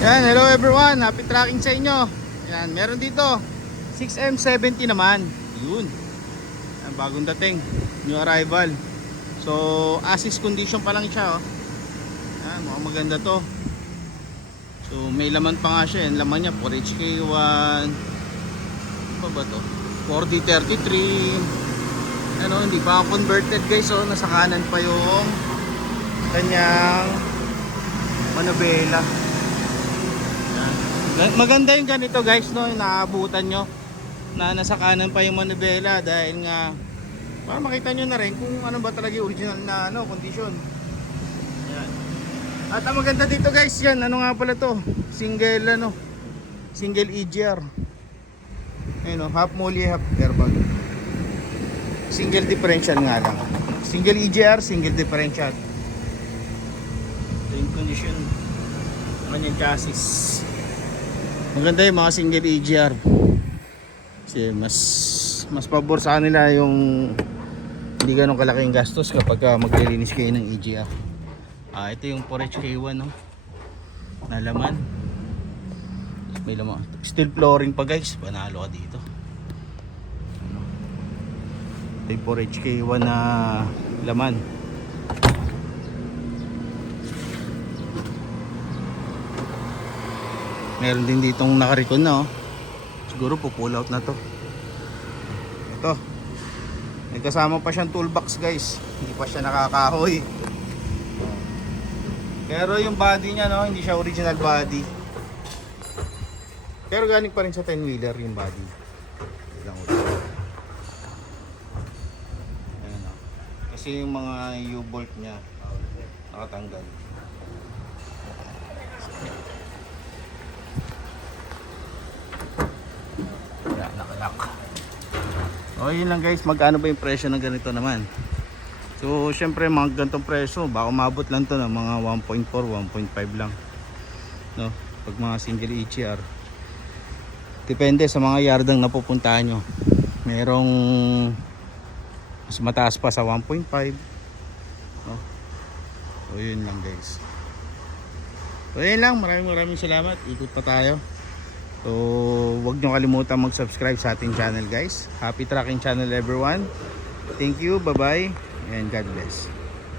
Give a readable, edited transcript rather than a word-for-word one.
Yan, hello everyone, happy tracking sa inyo. Yan, meron dito 6M70 naman. Yun. Yan, bagong dating, new arrival. So, assist condition pa lang siya, oh. Yan, mukhang maganda to. So, may laman pa nga siya. Yan, laman niya 4HK1. Ano ba to? 4D33. Ano, hindi pa converted guys. So, nasa kanan pa yung kanyang manubela. Maganda yung ganito guys, no, yung naabutan nyo na nasa kanan pa yung manubela dahil nga para makita nyo na rin kung ano ba talaga yung original na kondisyon. Yan. At ang maganda dito guys, yan, ano nga pala to, single EGR. Ayun, half molly, half airbag. Single differential nga lang. Single EGR, single differential. Ito yung condition naman yung chassis. Maganda yung mga single EGR kasi mas pabor sa kanila yung hindi ganun kalaking gastos kapag maglilinis kayo ng EGR. Ito yung 4HK1, no? Na laman, may laman, steel flooring pa guys, panalo ka dito. Ito yung 4HK1 na laman. Meron din ditong naka-recon na, oh. Siguro po pull out na to. Ito. May kasama pa siyang toolbox guys. Hindi pa siya nakakahoy. Pero yung body niya, no, hindi siya original body. Pero galing pa rin sa 10-wheeler yung body. Ayan, oh. Kasi yung mga U-bolt niya nakatanggal. O yun lang guys, magkano ba yung presyo ng ganito naman. So syempre mga ganitong presyo baka umabot lang to ng mga 1.4, 1.5 lang, no? Pag mga single EGR, depende sa mga yardang napupuntahan nyo. Merong mas mataas pa sa 1.5, no? So yun lang guys. So yun lang, maraming salamat. Ikot pa tayo. So huwag nyo kalimutan mag-subscribe sa ating channel guys. Happy tracking channel everyone. Thank you, bye bye and God bless.